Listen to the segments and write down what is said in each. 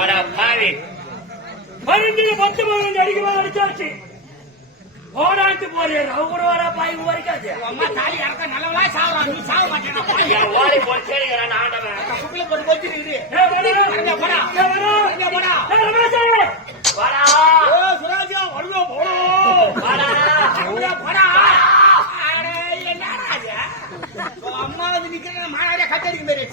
ஆனா பாவி. பதினஞ்சு பத்து பதினஞ்சு அடிக்கு மேல அடிச்சாச்சு. ஓடாச்சு போறீர் அவங்க வர பாய்வு வரைக்காது. அம்மா தாலி இறக்க நல்லவளா சாவலாம் நீ சாவ மாட்டேன் ஓடி பொறிச்சேன் ஆண்டவன். குப்பில போட்டு பொறிச்சிருக்குது அம்மா வந்து நிக்கிறேன் மாணவரே கட்டடிக்கு மேலே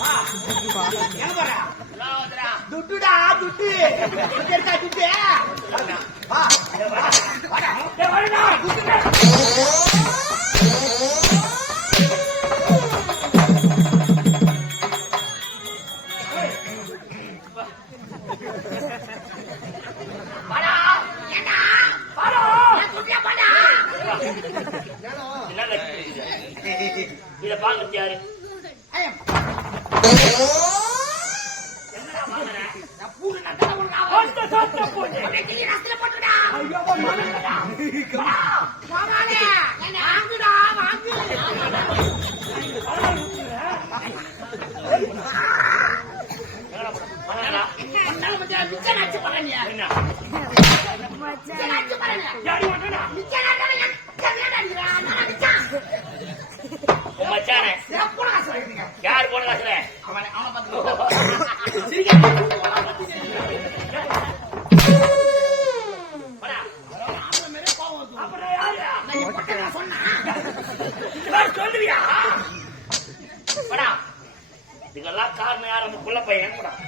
ஆ. எங்க போற? லாவதுரா. துட்டுடா துட்டு. இருக்கா துட்டு. வா. வாடா ஏய், யாரு? ஐயம், காரணம் புள்ள பையன் கூட.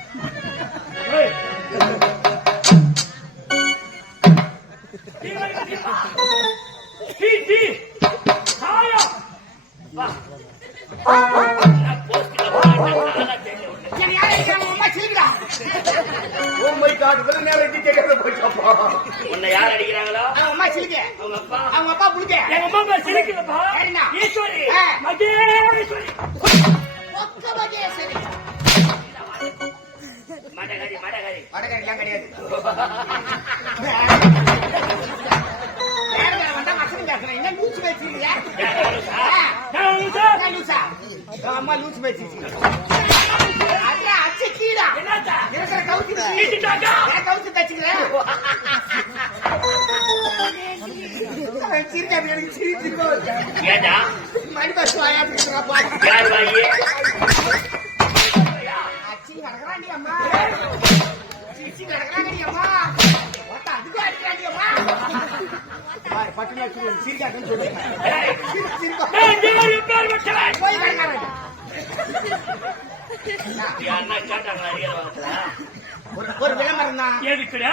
ஒரு விளம்பரம் தான். எதுக்குடா?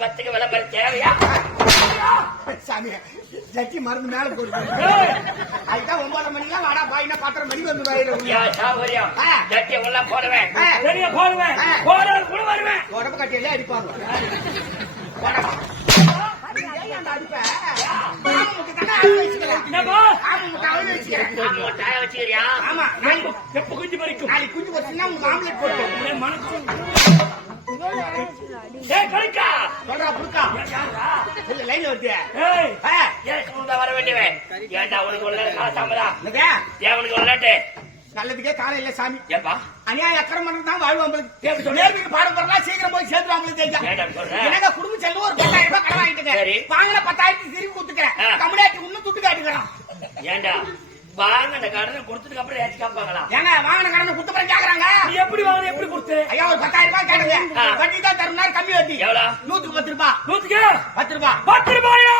பத்துக்கு விளம்பரம் தேவையா? சாமி ஜட்டி மருந்து மேல ஏய், அதுதான் ஒன்பது மணிக்கெல்லாம் வாடா பாயினா பத்தரை மணிக்கு வந்து வாயிடும் யா சாவரியம் ஆ. ஜட்டிய உள்ள போடுவேன். போடுவேன். கூட வருவேன். உடம்பு கட்டியிலே அடிப்பாங்க. எப்ப குஞ்சு பறிக்கும்? நாளைக்கு குஞ்சு ஆம்லெட் சொல்றா, புடுக்கா. இல்ல, வருது. எனக்கு முன்ன வர வேண்டியவன்? ஏன்டா உனக்கு? ஏன் உள்ளட்டு நல்லதுக்கே காலம் இல்ல சாமி. ஏப்பா அநியாய அக்கறம் பண்ணது தான் வாழ்வு நம்மளுக்கு எப்படி சொல்லி நேர்மைக்கு பாடம் போறலாம் சீக்கிரம் போய் தெரிஞ்சா. சொல்ற? எனக்கு குடும்ப செலவு ஒரு பத்தாயிரம் ரூபாய் கடன் சரி. வாங்கின பத்தாயிரத்துக்கு திருப்பி கொடுத்துக்கிறேன். ஆ. கம்முடியாட்டி இன்னும் துட்டு காட்டுக்கிறோம் ஏன்டா வாங்க அந்த கடனை கொடுத்ததுக்கு அப்புறம் ஏச்சு காப்பாங்களா? ஏங்க வாங்கின கடனை கொடுத்த பிறகு கேக்குறாங்க? நீ எப்படி வாங்க எப்படி கொடுத்து? ஐயா ஒரு பத்தாயிரம் ரூபாய் ஆ. வட்டி தான் தருனார் கம்மி வட்டி. எவ்வளவு? நூத்துக்கு பத்து ரூபாய் நூத்துக்கு? பத்து ரூபாய் பத்து ரூபாயா?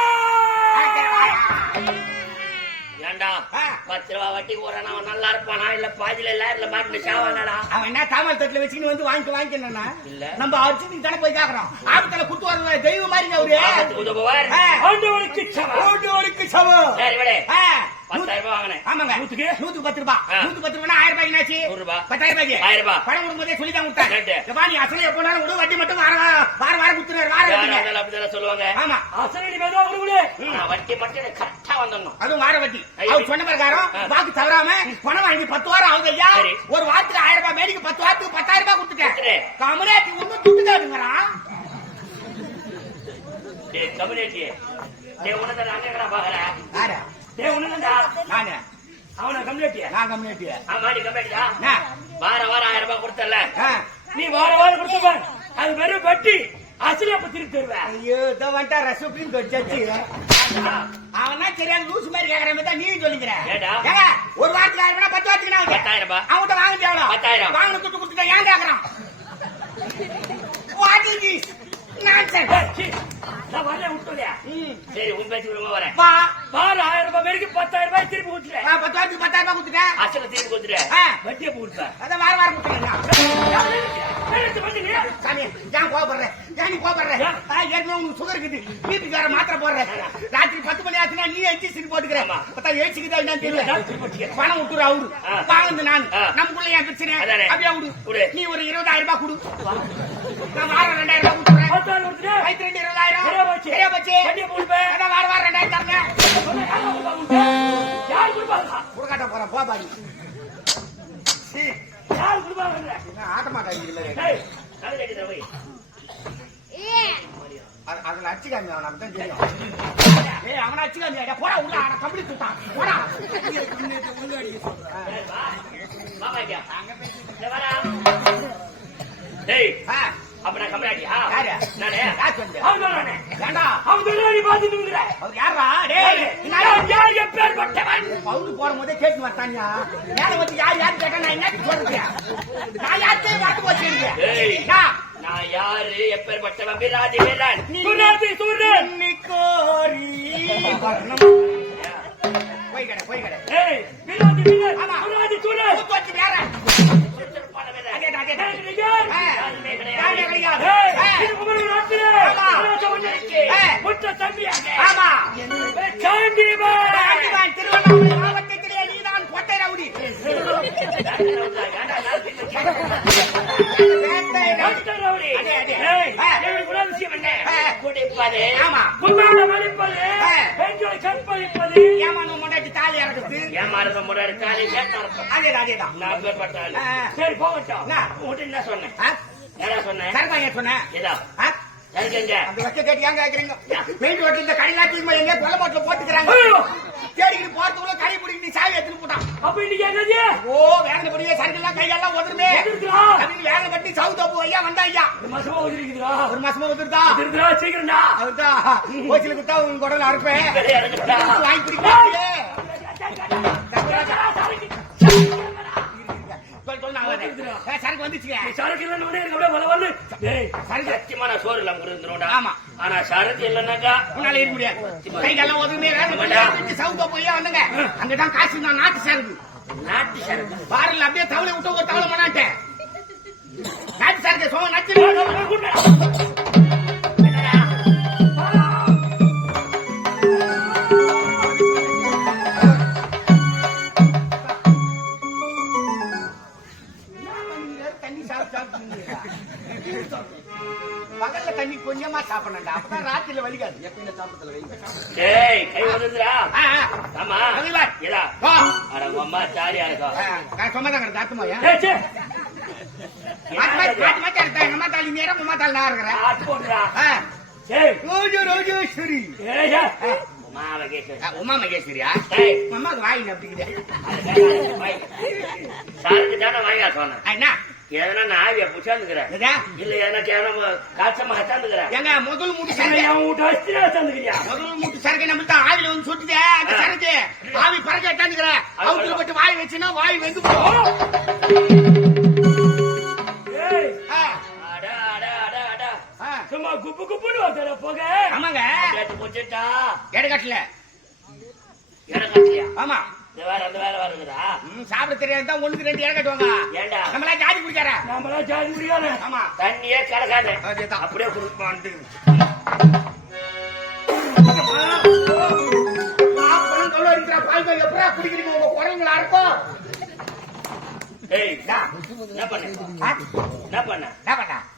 ஆ. பத்து ரூபா வட்டி போறான் அவன் நல்லா இருப்பானா? இல்ல பாதியில லாரில மாட்டின சாவானாடா அவன் என்ன தாமல் தட்டுல வந்து வாங்கிட்டு வாங்கிக்கணும்னா இல்ல. நம்ம அர்ஜுனுக்கு தானே போய் கேக்குறோம். ஆபத்துல குத்து வர தெய்வம் மாதிரி அவரு. உதவுவார். ஆண்டவனுக்கு சரி விடு. பத்தாயிரம் ரூபாய் வாங்கினேன். ஆமாங்க. நூத்துக்கு? நூத்துக்கு பத்து ரூபாய் ஆ. நூத்துக்கு பத்து ரூபாய் ஆயிரம் ரூபாய் என்னாச்சு? நூறு ரூபாய். பத்தாயிரம் ரூபாய்க்கு? ஆயிரம் ரூபாய். பணம் கொடுக்கும்போதே சொல்லி தான் எப்பா நீ அசலை விடு வட்டி மட்டும் வார வார வாரம் குத்துனாரு வார அப்படிதானே சொல்லுவாங்க? ஆமா. அசலடி மெதுவா கொடுக்குடு ஆனா வட்டி மட்டும் எனக்கு கரெக்டா வந்துடணும். அதுவும் வார வட்டி. அவர் சொன்ன பிரகாரம். வாக்கு தவறாம பணம் வாங்கி பத்து வாரம் ஆகுது ஐயா. ஒரு வாரத்துக்கு ஆயிரம் ரூபாய் மேடிக்கு பத்து வாரத்துக்கு பத்தாயிரம் ரூபாய் கொடுத்துட்டேன். கமலாட்டி ஒன்னும் உனக்கு எங்கடா பாக்குறேன் யாரு டேய் உனக்குடா நானு. அவன கம்யூனிட்டி நான் கம்யூனிட்டி ஆமா நீ? வார வாரம் ஆயிரம் ரூபாய் கொடுத்தல. நீ வார வாரம் கொடுத்த அது வெறும் வட்டி. அசலி அப்ப திருப்பி தருவேன் ஐயோ இதோ வந்துட்டா ரசப்பின்னு தொச்சாச்சு அவனா சரியா லூசு மாதிரி கேக்குற மாதிரி தான் நீயும் சொல்லிக்கிற? ஏங்க, ஒரு வாரத்துக்கு ஆயிரம் ரூபாய், பத்து வாரத்துக்கு நான் பத்தாயிரம் ரூபாய். அவன்கிட்ட வாங்குது எவ்வளவு பத்தாயிரம். வாங்கின துட்டு கொடுத்துட்டா ஏன் கேக்குறான்? நான் வரேன் விட்டுலையா. சரி உன் பேச்சு வரேன். வா. வார ஆயிரம் ரூபாய் வரைக்கும் பத்தாயிரம் ரூபாய் திருப்பி கொடுத்துறேன் நான் பத்து வாரத்துக்கு பத்தாயிரம் ரூபாய் கொடுத்துட்டேன். அசல திருப்பி கொடுத்துறேன் ஆ. வட்டியை கொடுப்பேன். அதான் வார வாரம் கொடுத்துருங்க சாமி ஏன் கோபப்படுற ஏன் நீ ஏற்கனவே உனக்கு சுகர் இருக்குது. பிபிக்கு வேற மாத்திரை போடுற ராத்திரி பத்து மணி ஆச்சுன்னா நீ எஞ்சி சிரி போட்டுக்கிற ஆமா. பார்த்தா ஏச்சுக்குதா என்னன்னு தெரியல. பணம் விட்டுரு அவரு. வாங்குது நான். நமக்குள்ள என் பிரச்சனை. அப்படியே விடு. நீ ஒரு இருபதாயிரம் ரூபாய் கொடு. நான் வாரம் ரெண்டாயிரம் ரூபாய் பத்தாயிரம் கொடுத்துட்டு வயிற்று ரெண்டு இருபதாயிரம். சரியா போச்சு. சரியா போச்சு வட்டியை கொடுப்பேன். அதான் வாரம் வாரம் ரெண்டாயிரம் தரங்க யார் கொடுப்பாங்க? குடுக்காட்ட போறேன் போ பாடி. யார் கொடுப்பாங்க? என்ன ஆட்டமா காய்க்கிற மாதிரி ஏய், கதை கேட்குதா போய். அது- அதுல அடிச்சுக்காமி அவன் அப்படித்தான் தெரியும். ஏய் அவனை அடிச்சுக்காமி போடா உள்ள அவனை கம்பளி தூட்டான் போடா. வா. டேய், அப்ப நான் கம்மியாட்டியா? யாரு? நானே? யார் சொன்னது? அவன் சொல்றானே. ஏண்டா அவன் சொல்றான், நீ பார்த்துட்டு இருக்கிற. அவர் யாரா டேய் நான் யார் எப்பேற்பட்டவன்? பவுண்டு போடும் போதே கேட்டு வரத்தானியா மேல வந்து யார் யார் கேட்டா நான் என்ன சொல்றது நான் யார்கிட்ட வாட்டு வச்சிருக்கேன் ஏய், நான் யாரு எப்பேற்பட்டவன் வீராதி வீரன் சுனாதி சூரன் என்னை கோரி போய் கடை போய் கடை ஏய் வீரன் ஆமா. சுனாதி சூரன் வச்சு வேற சுறுசுறுப்பான வீரன். திருவண்ணாமலை மாவட்டத்திலே நீதான் கோட்டை ரவுடி. குடிப்பது, ஆமா. குந்தாலம் அடிப்பது, ஆ. பெண்களை கற்பழிப்பது, ஏமாந்த முன்னாடி தாலி இறக்குது ஏமாறுத முன்னாடி தாலி கேட்டார்த்தம். அதேதான் அதேதான். நான் பேர்பட்ட ஆளு. ஆ. சரி, போகட்டும். என்ன? உன்கிட்ட என்ன சொன்னேன்? சொன்னேன்? சரக்கு வாங்க சொன்னேன். அந்த வச்ச கேட்டு ஏன் கேக்குறீங்க மெயின் ரோட்ல இந்த கடையில தூக்கி எங்க போட்டுக்கிறாங்க! தேடிக்கிட்டு போறதுக்குள்ள கடை பிடிக்கி நீ சாவி எடுத்துட்டு போட்டான் அப்ப இன்னைக்கு என்னது? ஓ வேகனபடியே சரக்கெல்லாம் கையெல்லாம்? அதுக்கு வேகனை பட்டி சவுத் ஐயா வந்தா ஐயா இந்த மாசமா உதிரிக்குதுடா. ஒரு மாசமா வந்துருதா உதிருக்குதுடா, சீக்கிரம்டா. அதுதான் கோச்சில குத்தா உங்க குடல அறுப்பேன். வாங்கி பிடிக்கிறேன் சரக்கு வந்துச்சுங்க. நீ சரக்கு இல்லைன்னு எனக்கு அப்படியே சோறு இல்லாம இருந்துரும்டா. ஆமா. ஆனா சரக்கு இல்லைன்னாக்கா உன்னால இருக்க முடியாது. கைகெல்லாம் உதவுமே வேகனை சவுத் ஐயா வந்தங்க அங்கதான் காசு நான் நாட்டு சரக்கு. நாட்டு சரக்கு. பாருல அப்படியே தவளை விட்டு ஒரு தவளை பண்ணாட்டேன் நாட்டு சரக்கு சோம நச்சு சாப்பிடணும்டா. அப்பதான் ராத்திரில வலிக்காது. எப்பயும் சாப்பிடல வைங்க டேய் கை வந்துதுடா ஆ, ஆ. ஆமா? இதா. அட அம்மா ஜாலியா இருக்கும் ஆ, நான் சொன்னதாங்க தாத்துமாயா டேய், சே. மாத்தி மாத்தி மாத்தி மாத்தி எடுத்தேன் எங்க அம்மா தாலி நேரம் உமா தாலி நான் இருக்கிறேன் ஆட்டு போடுறா. ரோஜு ரோஜேஸ்வரி. உமா வகேஸ்வரி. ஆ, உமா மகேஸ்வரியா? டேய், அம்மாவுக்கு வாங்கி வாய். சரக்கு தானே வாங்கி சொன்னேன் என்ன? எதனா நான் ஆவியா புச்சாந்துக்கிறேன்? இல்ல எதனா கேவலம் காய்ச்சமா ஹச்சாந்துக்கிறேன். எங்க முதல் மூட்டு சரக்கு. அவன் வீட்டு வச்சு வச்சாந்துக்கிறியா? முதல் மூட்டு சரக்கு நம்ம தான் ஆவில வந்து சுட்டுதே அந்த சரக்கு. ஆவி பறக்க எட்டாந்துக்கிற அவுத்துல பட்டு வாய் வச்சுன்னா வாய் வெந்து போகும். சும்மா குப்பு குப்புன்னு ஒருத்தர போக. ஆமாங்க. கேட்டு போச்சுட்டா எடக்கட்டல எனக்கு கட்டியா ஆமா. இந்த வேற அந்த வேலை வருதுடா. ம், சாப்பிட தெரியாது தான் ஒண்ணுக்கு ரெண்டு இடம் கட்டுவாங்க. ஏண்டா? நம்மளா ஜாதி குடிக்கார நம்மளாம் ஜாதி முடியாது ஆமா. தண்ணியே கலக்காது. அதேதான். அப்படியே கொடுப்பான்ட்டு. குடிக்கிறீங்க? உங்க இருக்கும்.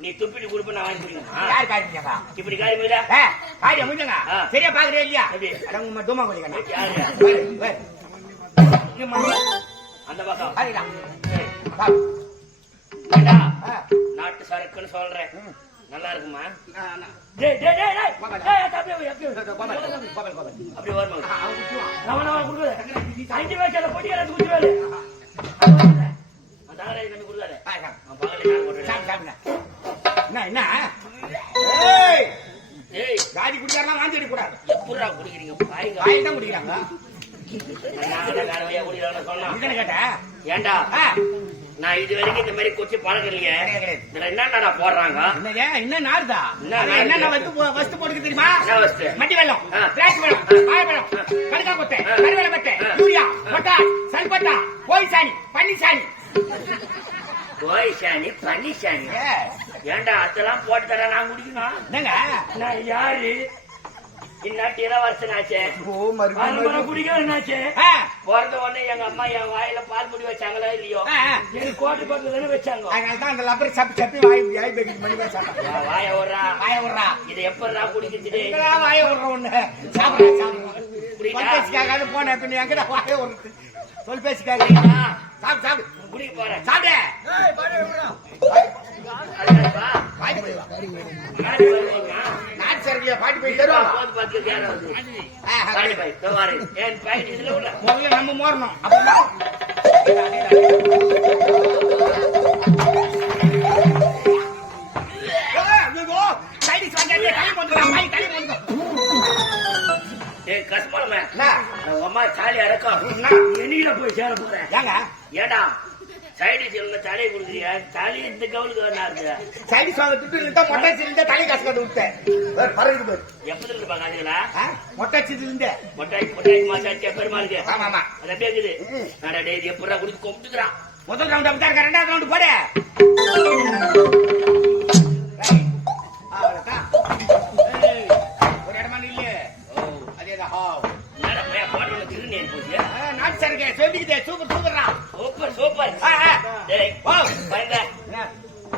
நீ துப்பிட்டு கொடுப்ப நான் வாங்கி குடிக்கணுமா? யார் காய்ச்சிங்க இப்படி போயிடா ஏ காரியம் முடிஞ்சுங்க. சரியா பாக்குறே இல்லையா? தூமா குடிக்கணும் முக்கியமான அந்த பக்கம். நாட்டு சரக்குன்னு சொல்றேன். நல்லா இருக்குமா? அப்படி வரணும் என்ன ஏய். காதி குடிக்காரனா வாந்தி எடுக்க கூடாது எப்படா குடிக்கிறீங்க பாய் தான் ஏண்டா? நான் இது வரைக்கும் இந்த மாதிரி குச்சி பழக்கம் இதுல என்னடா போடுறாங்க? என்ன நாடுதா என்ன வந்து வஸ்து போடுக்கு தெரியுமா? மட்டி வெள்ளம் திராட்சை வெள்ளம் வாழை வெள்ளம் கடுக்கா கொட்டை கருவேல சாணி பன்னி சாணி கோயில் சாணி பன்னி சாணி ஏண்டா அதெல்லாம் போட்டு தர நான் முடிக்கணும் நான் யாரு? இன்னாட்டி இளவரசன் ஆச்சே ஆ, பிறந்த உடனே எங்க அம்மா என் வாயில பால் முடி வச்சாங்களா இல்லையோ. எனக்கு கோட்டை பக்கத்துல தானே வச்சாங்க. அதனால தான் அந்த லப்பர் சப்பி சப்பி வாய் வாய் பேக்கி மணி பேர் சாப்பிட்டேன். என் வாய விடுறா. வாய விடுறா. இதை எப்படா குடிக்கிறது எங்கடா வாய விடுற ஒண்ணு? சாப்பிடுறேன் சாப்பிடுறேன் புரியுதா? தொல்பேசிக்காக போன பின்ன எங்கடா வாய விடுறது? தொல்பேசிக்காக. சாப்பிடு சாப்பிடு குடிக்க போறேன். சாப்பிடு. போய் சரக்குல பாட்டு போய் தருவாங்க முதல்ல நம்ம மாறணும். ஏடா சைடு சிலிண்ட தலையை கொடுக்குறியா? தலை இந்த கவுலுக்கு வேணா இருக்குதா? சைடு சிலிண்ட துட்டு இருந்தா மொட்டை சிலிண்ட தலை காசு கட்டு விட்டேன். பறந்து போய் எப்பதுல இருந்து பாக்காதீங்களா மொட்டை சிலிண்ட மொட்டை மொட்டை மாசாச்சு பெருமாளுக்கு. ஆமா ஆமா. அது அப்படியே இருக்குது. நான் டேய் எப்படா குடிச்சு கொம்பிட்டுக்கிறான்? முதல் ரவுண்ட் அப்படி தான் ரெண்டாவது ரவுண்ட் போட. நாட்டு சார் சொல்லிக்கிட்டே சூப்பர் சூப்பர்.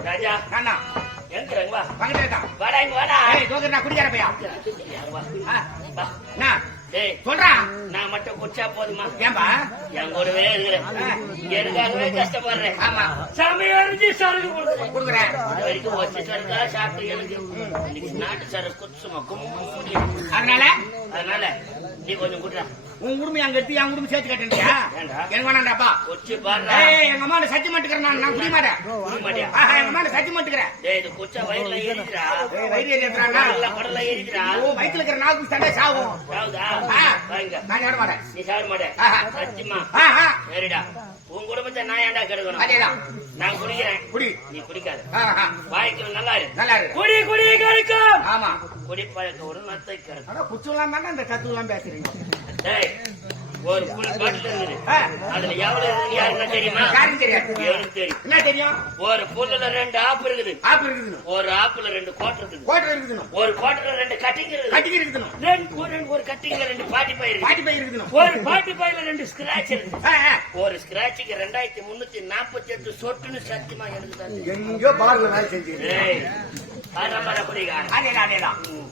ராஜா. வா பக்கத்துல தான் வாடா இங்க வாடா. ஏய் தோக்கர் நான் குடிக்கிற பையா வா. டேய் சொல்றா. நான் மட்டும் குடிச்சா போதுமா? ஏன்பா? என் கூடவே இருக்கிறேன் எனக்காகவே கஷ்டப்படுறேன்? ஆமா. சாமி அறிஞ்சு சரக்கு கொடுக்குறேன். கொடுக்குறேன். அது வரைக்கும் ஒச்ச சரக்கா சாப்பிட்டு எனக்கு இன்னைக்கு நாட்டு சரக்கு கும்மி அதனால? அதனால நீ கொஞ்சம் குடுறா உன் குடும்பம் அங்க எடுத்து என் குடும்பம் சேர்த்து கட்டியா எனக்கு எங்க அம்மா சத்தி மட்டுக்கிறேன் நான் குடி மாட்டேன் எங்க அம்மா சத்தி மட்டுக்கிறேன். இருக்கிற நாக்கு தண்டை சரிடா உன் குடும்பத்தை நான் ஏன்டா கெடுக்கணும்? அதேதான். நான் குடிக்கிறேன். குடி. நீ குடிக்காத. வாய்க்கு நல்லா இருக்கு நல்லா இரு. குடி குடி கருக்கும். ஆமா. குடி பழக்கம் ஒரு மத்தை கருக்கும். குச்சலாம் தானே அந்த கத்துலாம் பேசுறீங்க. ஒரு புல் பாட்டில் இருக்குது. அதுல எவ்வளவு இருக்கு யாருன்னா தெரியுமா? யாருக்கும் தெரியாது. எனக்கு தெரியும். என்ன தெரியும்? ஒரு புல்லுல ரெண்டு ஆப்பு இருக்குது. ஆப்பு இருக்குதுன்னு. ஒரு ஆப்புல ரெண்டு கோட்டை இருக்குது. கோட்டை இருக்குதுன்னு. ஒரு கோட்டை ரெண்டு கட்டிங் இருக்குது. கட்டிக்கு இருக்குதுன்னு. ரெண்டு ஒரு ரெண்டு- ஒரு கட்டிங்ல ரெண்டு பாட்டி பயிர் இருக்கு பாட்டி பை இருக்குதுன்னு. ஒரு பாட்டி பயிர்ல ரெண்டு ஸ்கிராட்ச் இருக்கு ஆ, ஆ. ஒரு ஸ்கிராட்சுக்கு ரெண்டாயிரத்தி முன்னூத்தி நாற்பத்தி எட்டு சொட்டுன்னு சத்தியமா தெரியும். எங்கேயோ பார்ல வேலை செஞ்சு ஏய், அதான் வர புரியுங்க. அதேதான் நீ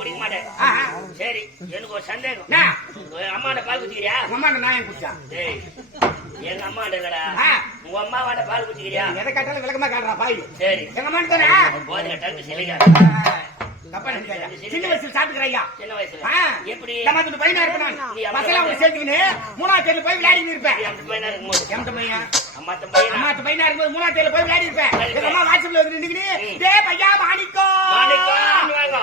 குடிக்க மாட்டேன். சரி எனக்கு ஒரு சந்தேகம். அம்மாட்ட பால் குடிக்கிறியா அம்மா நான் குடிச்சா? எங்க அம்மா இல்லடா. உங்க அம்மாவாட்ட பால் குடிக்கிறியா எதை கேட்டாலும் விளக்கமா காட்டுறா பாய். சரி. எங்க அம்மா தானே? போதுங்க டங்கு நினைக்காத. சின்ன வயசுல சாப்பிட்டுக்கிறாயா? சின்ன வயசுல. எப்படி? நம்ம பையனா பசங்க அவங்க சேர்த்துக்கின்னு மூணாவது போய் விளையாடி இருப்பேன். என் பையனா பையன் அம்மாத்த பையனா. அம்மாட்ட பையனா இருக்கும்போது மூணாவது தேதியில போய் விளையாடி இருப்பேன் அம்மா வாட்ஸ்அப்ல வந்து நின்னுக்கிட்டு டே பையா மாணிக்கோ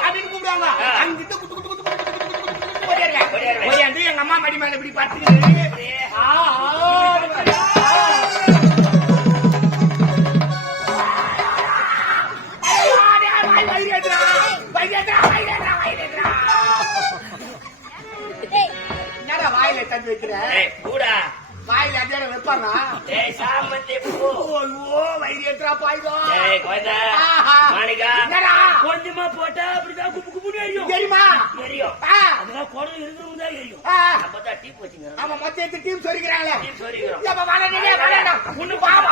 அப்படின்னு கூப்பிடுவாங்க அங்கிட்டு குத்து குத்து குத்து குத்து குத்து குத்து ஓடியாருவேன் ஓடியாந்து எங்க அம்மா மடி மேல இப்படி என்னடா வாயில தந்து வைக்கிறேன் கூட வாயில அடியாட வைப்பானா? சாமந்தி பூ. ஐயோ வயிறு பாய்தோ என்னடா? கொஞ்சமா போட்டா அப்படிதான் குப்பு குப்புன்னு எரியும். தெரியுமா எரியும். ஆ, அதுதான் குடல் இருக்கிறவங்க தான் எரியும். அப்பதான் டீ போச்சுங்க ஆமா மொத்த எடுத்து டீம் சொல்லிக்கிறாங்களே டீ சொல்லிக்கிறோம். ஏப்பா, வாடா, நீ, வாடா. ஒண்ணு பாவா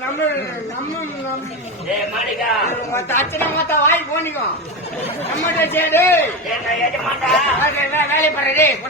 நம்ம நம்ம நம்ம. அச்சனை மத்த வாய் போனிக்கும் நம்மகிட்ட எஜமாண்டா வேலையை பாரு டேய்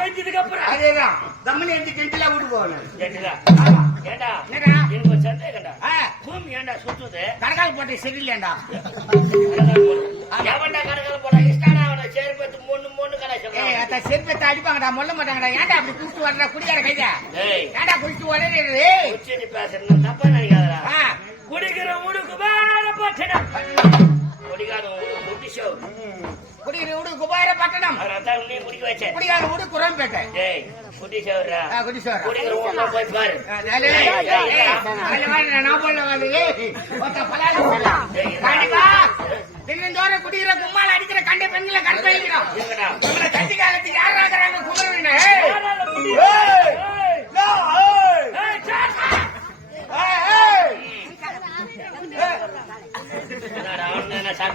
வந்ததுக்கு அப்புறம். அதேதான். தம்மனி எழுதி கிண்டில விட்டு போகணும். கேட்டுதா ஏண்டா சுத்துது? கடக்கால் போட்டு சரியில்லையாண்டா? எவன்டா கணக்கில் போடா இஷ்டாடா அவனை? சேர்ப்பத்து மூணு மூணு கடை ஏய் அத்த செருப்பத்தை அடிப்பாங்கடா மொல்ல மாட்டாங்கடா. ஏன்டா அப்படி குடிச்சு வர்ற? குடிக்கார கைதா ஏய். ஏன்டா குடிச்சு உடனே உச்சி நீ பேசுறேன் தப்பா நினைக்காதடா. குடிக்கிற மேல பட்டணம் குரம்பேட்டை டேய் குட்டிஷோரா ஆ, குடிச்சு வர்றேன் குடிக்கிற போய் பாரு. நான் போடல பலாலி போடலாம். கண்டிப்பா, தினந்தோறும் கும்மால அடிக்கிற கண்ட பெண்களை கற்பழிக்கிறோம் நம்மள கட்சி காலத்துக்கு யாரா சாசா!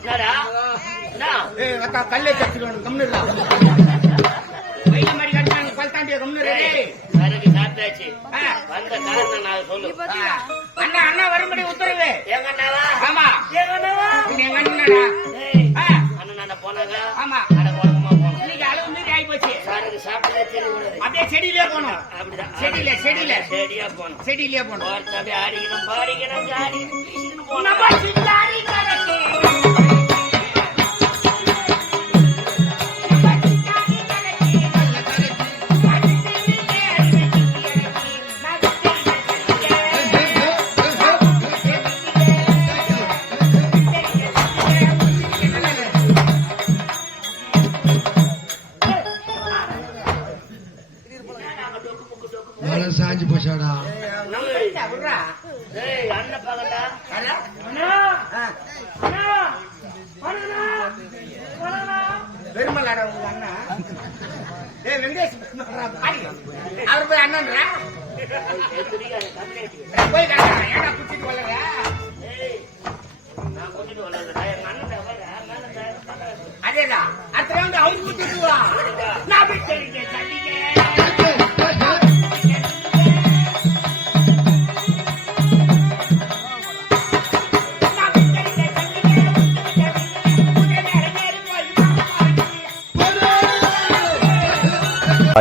என்னடா? என்ன? கல்லை கத்துக்கணும் கம்னுடா வெயில் மாதிரி கட்டுறாங்க பல்தாண்டிய கம்னுடா ஏய், சரக்கு சாப்பிட்டாச்சு. வந்த காரணம் நான் சொல்லு அண்ணா அண்ணா வரும்படி உத்தரவு. எங்க அண்ணாவா? ஆமா. எங்க அண்ணாவா? இது எங்க அண்ணனடா? ஏய். ஆ, அண்ணன் நான் போனாங்க ஆமா அப்படியே செடியிலே அப்படிதான். செடியில, செடியில. செடியா போனோம் செடியிலே போனோம் நம்ம சிங்காரி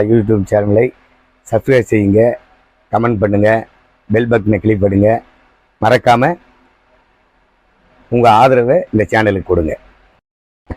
யூடியூப் சேனலை சப்ஸ்கிரைப் செய்யுங்க கமெண்ட் பண்ணுங்கள் பெல் பட்டனை கிளிக் பண்ணுங்கள் மறக்காமல் உங்கள் ஆதரவை இந்த சேனலுக்கு கொடுங்க.